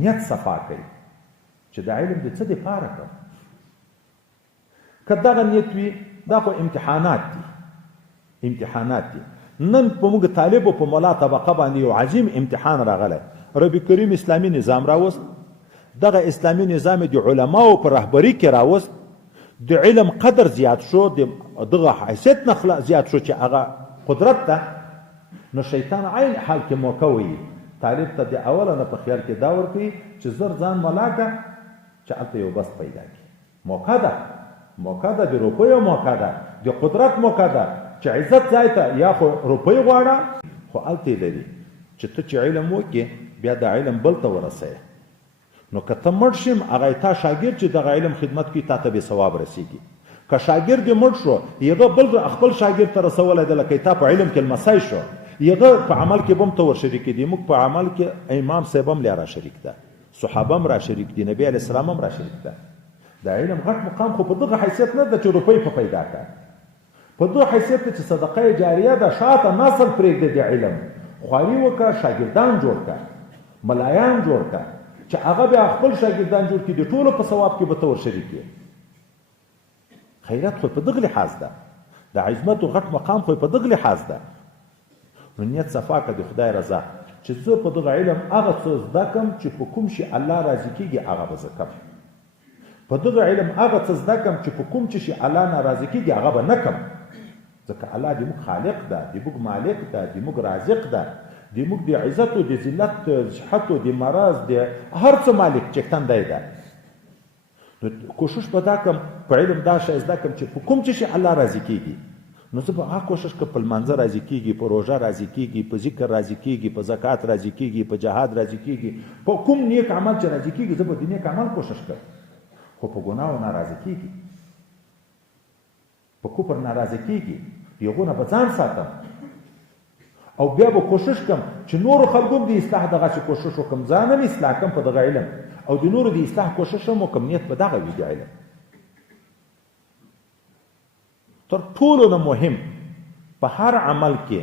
نیت صفا کوي چې دا علم د څه دپاره کړ. که دغه نیت وي دا خو امتحانات دي. نن په موږ طالبو په مولا طبقه باندې یو عظیم امتحان راغلی. ربي کریم اسلامي نظام راوست. دغه اسلامي نظام د علماو په رهبري کې راوست. د علم قدر زیات شو، دغه حیثیت نه زیات شو چې هغه قدرت ده. نو شیطان عین حال کې موقع وي طالب ته د اوله نه په خیال کې دا ورکوي چې زر ځان ملا که چې هلته یو بس پیدا کړي. موقع ده د روپیو موقع ده، د قدرت موقع ده چې عزت ځای ته یا خو روپۍ غواړه خو هلته یې لري چې ته چې علم وکړې بیا د علم بل ته ورسوې. نو که ته مړ شم هغه تا شاګرد چې دغه علم خدمت کوي تا ته بې ثواب رسېږي. که شاګرد یې مړ شو هغه بل خپل شاګرد ته رسولی دی لکه تا په علم کې لمسی شو، هغه په عمل کې به هم ته ورشریک دي. موږ په عمل کې امام صاحب هم را شریک ده، صحابه هم را شریک دي، نبی علیه السلام هم را شریک ده. د علم غټ مقام خو په دغه حیثیت نه ده چې روپۍ په پیدا کړه، په دغه حیثیت ده چې صدقه جاریه ده. شاته نسل پرېږده د علم، خواري وکړه، شاګردان جوړ کړه، ملایان جوړ کړه چې هغه بیا خپل شاګردان جوړ کړي، د ټولو په ثواب کې به ته ورشریک یې. خیرات خو په دغه لحاظ ده، د عظمت و غټ مقام خو په دغه لحاظ ده. نو نیت صفا که د خدای رضا چې زه په دغه علم هغه څه زده کړم چې په کوم شي الله راضي کېږي هغه به زه کړم. په دغه علم هغه څه زده کړم چې په کوم شي الله ناراضي کېږي هغه به نه کړم. ځکه الله د موږ خالق ده، د موږ مالک ده، د موږ رازق ده، د موږ د عزت او د ذلت، صحت او د مرض، د هر څه مالک چکتندی ده. نو کوشش به دا کړم په علم دا شی زده کړم چې په کوم شي الله راضي کېږي. نو زه به هغه کوشش کوم په لمانځه راضي کېږي، په روژه راضي کېږي، په ذکر راضي کېږي، په زکات راضي کېږي، په جهاد راضي کېږي، په کوم نیک عمل چې راضي کېږي زه به د نیک عمل کوشش کوم. خو په ګناهو ناراضي کېږي، په کفر ناراضي کېږي، هغو نه به ځان ساتم. او بیا به کوشش کوم چې نورو خلکو هم د اصلاح دغسې کوشش وکړم، ځان هم اصلاح کوم په دغه علم، او د نورو د اصلاح کوشش هم وکړم. نیت به دغه وي د علم. تر ټولو نه مهم په هر عمل کې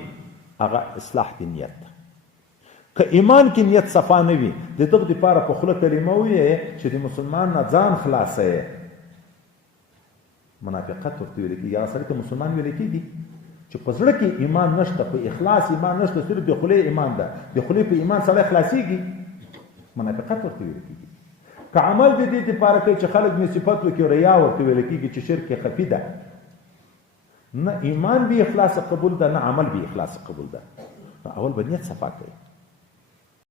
هغه اصلاح د نیت ده. که ایمان کې نیت صفا نه وي د دغه دپاره په خوله کلمه ووایې چې د مسلمان نه ځان خلاصوې، منافقت ورته ویل کېږي. هغه سړي ته مسلمان ویل کېږي چې په زړه کې ایمان نشته، په اخلاص ایمان نشته، صرف د خولې ایمان ده، د خولې په ایمان سړی خلاصېږي، منافقت ورته ویل کېږي. که عمل د دې دپاره کوي چې خلک مې صفت وکړي، ریا ورته ویل کېږي چې شرک خفي ده. نه ایمان بی اخلاص قبول ده، نه عمل بی اخلاص قبول ده. اول به نیت صفا کوي.